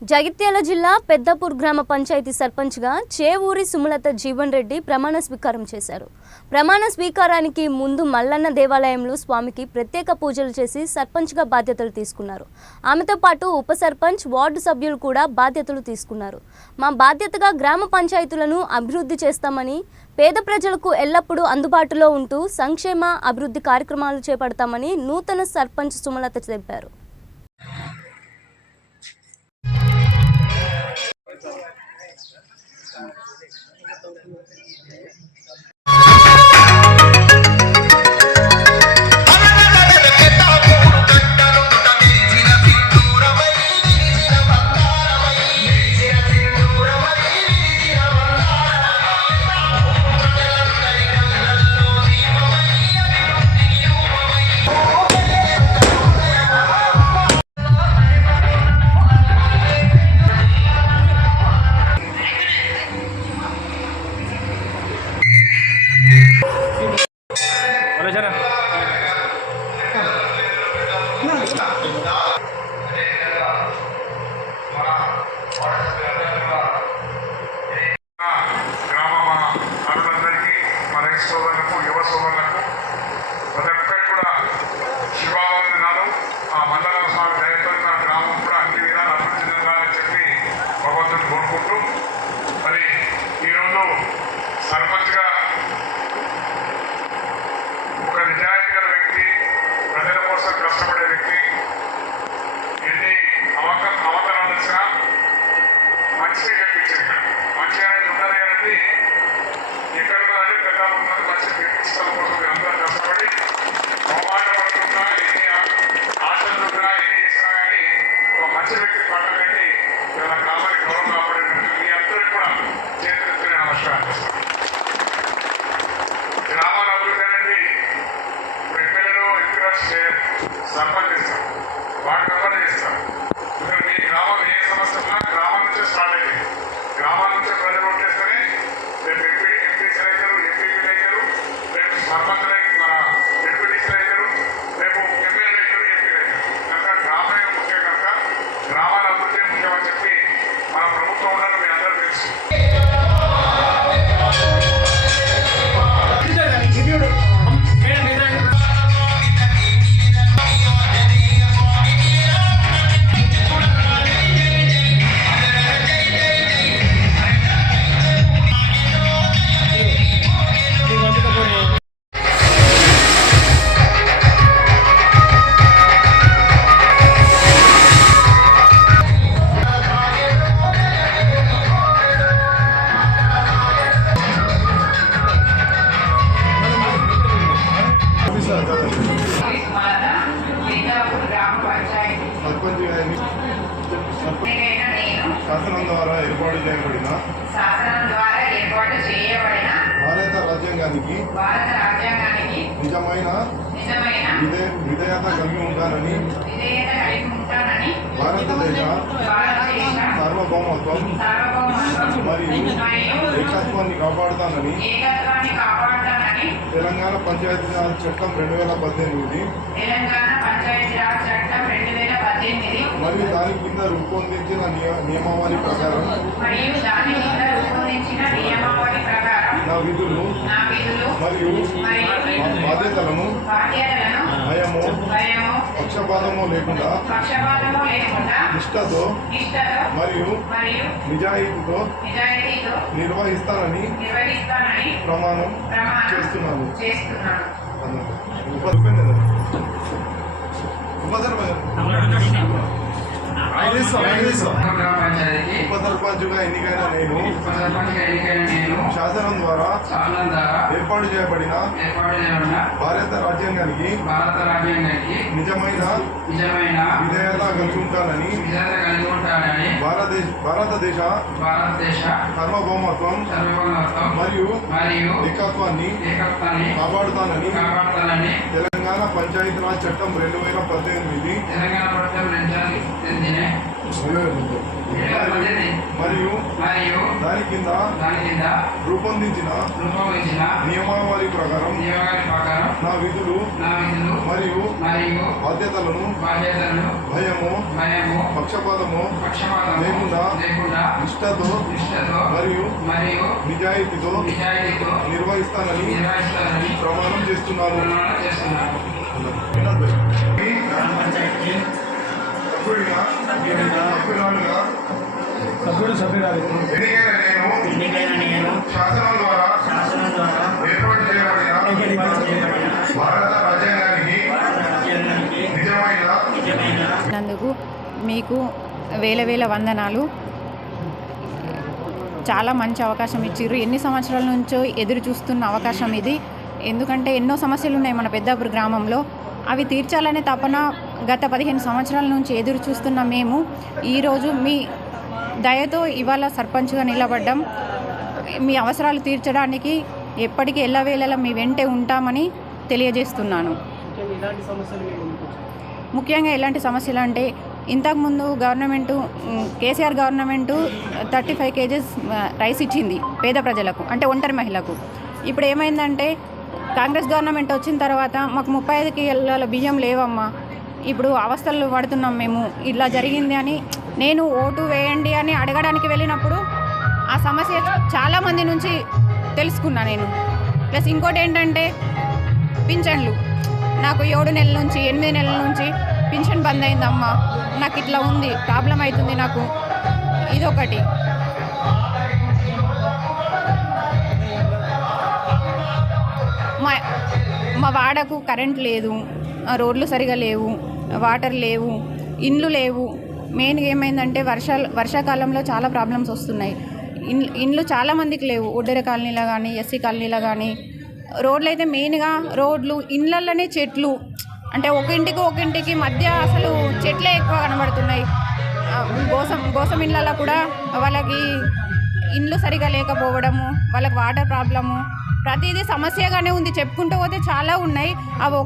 జగిత్యాల జిల్లా పెద్దపూర్ గ్రామ పంచాయతీ సర్పంచ్గా చేవూరి సుమలత జీవన్ రెడ్డి ప్రమాణ స్వీకారం చేశారు. ప్రమాణ స్వీకారానికి ముందు మల్లన్న దేవాలయంలో స్వామికి ప్రత్యేక పూజలు చేసి సర్పంచ్గా బాధ్యతలు తీసుకున్నారు. ఆమెతో పాటు ఉప సర్పంచ్, వార్డు సభ్యులు కూడా బాధ్యతలు తీసుకున్నారు. మా బాధ్యతగా గ్రామ పంచాయతీలను అభివృద్ధి చేస్తామని, పేద ప్రజలకు ఎల్లప్పుడూ అందుబాటులో ఉంటూ సంక్షేమ అభివృద్ధి కార్యక్రమాలు చేపడతామని నూతన సర్పంచ్ సుమలత తెలిపారు. సర్పంచ్గా ఒక నిజాయితీ గల వ్యక్తి, ప్రజల కోసం కష్టపడే వ్యక్తి, ఎన్ని అవతరాలు వచ్చినా మంచిగా గెలిపించింది. మంచి అనేది ఉన్నది అనేది ఎక్కడ ఉన్నది పెద్ద ఉన్నది మంచిగా గెలిపించడం కోసం అందరూ కష్టపడి అవమాట పడుతున్నా, ఎన్ని ఆశలు ఉన్నా, ఎన్ని చేసినా కానీ ఒక మంచి వ్యక్తి పట్ల పెట్టి ఇలా గ్రామానికి గౌరవం కాపాడినట్టు మీ అందరికీ కూడా చేతులెత్తి నమస్కారం చేస్తాను. గ్రామాల అభివృద్ధి అనేది ఇప్పుడు ఎమ్మెల్యేలు సర్పంచ్ చేస్తాం, వార్డు మెంబర్లు చేస్తాం. ఇక్కడ మీ గ్రామం ఏ సమస్య ఉన్నా గ్రామం నుంచే స్టార్ట్ అయ్యింది. గ్రామాల నుంచే ప్రజలు ఓటేస్తేనే రేపు ఎంపీసీలు అవుతారు, ఎంపీపీలు అవుతారు, రేపు సర్పంచ్లు మన ఎంపీటీసీలు అవుతారు, రేపు ఎమ్మెల్యేలు అవుతారు, ఎంపీలు అవుతారు. కనుక గ్రామమే ముఖ్యం. కనుక గ్రామాల అభివృద్ధి ముఖ్యమని చెప్పి మన ప్రభుత్వం ఉన్నట్టు మీ అందరూ తెలుసు. శాసనం ద్వారా ఏర్పాటు చేయబడిన భారత రాజ్యాంగానికి నిజమైన విధేయత కలిగి ఉంటానని భారతదేశ సార్వభౌమత్వం మరియు ఏకత్వాన్ని కాపాడుతానని తెలంగాణ పంచాయతీరాజ్ చట్టం 2018 మరియు దాని కింద రూపొందించిన నియమావళి ప్రకారం నా విధులు మరియు బాధ్యతలను భయము పక్షపాతము లేకుండా నిష్ఠతో మరియు నిజాయితీతో నిర్వహిస్తానని ప్రమాణం చేస్తున్నాను. ఉప సర్పంచ్గా ఎన్నికైన నేను శాసనం ద్వారా ఏర్పాటు చేయబడిన భారత రాజ్యాంగానికి నిజమైన విధేయత కలిగి ఉంటానని భారతదేశ సార్వభౌమత్వం మరియు ఏకత్వాన్ని కాపాడుతానని తెలంగాణ తెలంగాణ పంచాయతీరాజ్ చట్టం 2018 తెలంగాణ ప్రభుత్వం మరియు దాని కింద రూపొందించిన నియమావళి ప్రకారం నా విధులు మరియు బాధ్యతలను భయము పక్షపాతము లేకుండా నిష్ఠతో మరియు నిజాయితీతో నిర్వహిస్తానని ప్రమాణం చేస్తున్నాను. ఎన్నికైన నేను శాసనం ద్వారా ఏర్పాటు చేయబడిన భారత రాజ్యాంగానికి నిజమైన నందుకు మీకు వేల వందనాలు. చాలా మంచి అవకాశం ఇచ్చిర్రు. ఎన్ని సంవత్సరాల నుంచో ఎదురు చూస్తున్న అవకాశం ఇది. ఎందుకంటే ఎన్నో సమస్యలు ఉన్నాయి మన పెద్దాపూర్ గ్రామంలో. అవి తీర్చాలనే తపన గత 15 సంవత్సరాల నుంచి ఎదురు చూస్తున్న మేము ఈరోజు మీ దయతో ఇవాళ సర్పంచ్గా నిలబడ్డాం. మీ అవసరాలు తీర్చడానికి ఎప్పటికీ ఎల్లవేళలా మీ వెంటే ఉంటామని తెలియజేస్తున్నాను. ముఖ్యంగా ఎలాంటి సమస్యలు అంటే ఇంతకుముందు కేసీఆర్ గవర్నమెంటు 35 కేజెస్ రైస్ ఇచ్చింది పేద ప్రజలకు, అంటే ఒంటరి మహిళకు. ఇప్పుడు ఏమైందంటే కాంగ్రెస్ గవర్నమెంట్ వచ్చిన తర్వాత మాకు 35 కిలోల బియ్యం లేవమ్మా, ఇప్పుడు అవస్థలు పడుతున్నాం మేము, ఇలా జరిగింది అని నేను ఓటు వేయండి అని అడగడానికి వెళ్ళినప్పుడు ఆ సమస్య చాలామంది నుంచి తెలుసుకున్నా నేను. ప్లస్ ఇంకోటి ఏంటంటే పింఛన్లు, నాకు 7 నెలల నుంచి 8 నెలల నుంచి పింఛన్ బంద్ అయిందమ్మా, నాకు ఇట్లా ఉంది, ప్రాబ్లం అవుతుంది నాకు, ఇదొకటి. మా వాడకు కరెంట్ లేదు, రోడ్లు సరిగా లేవు, వాటర్ లేవు, ఇండ్లు లేవు. మెయిన్గా ఏమైందంటే వర్షాకాలంలో చాలా ప్రాబ్లమ్స్ వస్తున్నాయి. ఇండ్లు చాలామందికి లేవు, ఒడ్డెర కాలనీలో కానీ ఎస్సీ కాలనీలో కానీ. రోడ్లు అయితే మెయిన్గా రోడ్లు, ఇండ్లలోనే చెట్లు, అంటే ఒక ఇంటికి మధ్య అసలు చెట్లే ఎక్కువ కనబడుతున్నాయి. గోసం ఇండ్లలో కూడా వాళ్ళకి ఇండ్లు సరిగా లేకపోవడము, వాళ్ళకి వాటర్ ప్రాబ్లము, ప్రతిదీ సమస్యగానే ఉంది. చెప్పుకుంటూ పోతే చాలా ఉన్నాయి. అవి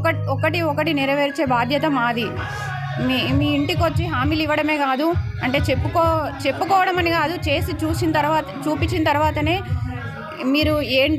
ఒకటి నెరవేర్చే బాధ్యత మాది. మీ ఇంటికి వచ్చి హామీలు ఇవ్వడమే కాదు, అంటే చెప్పుకోవడం అని కాదు, చేసి చూపించిన తర్వాతనే మీరు ఏంటి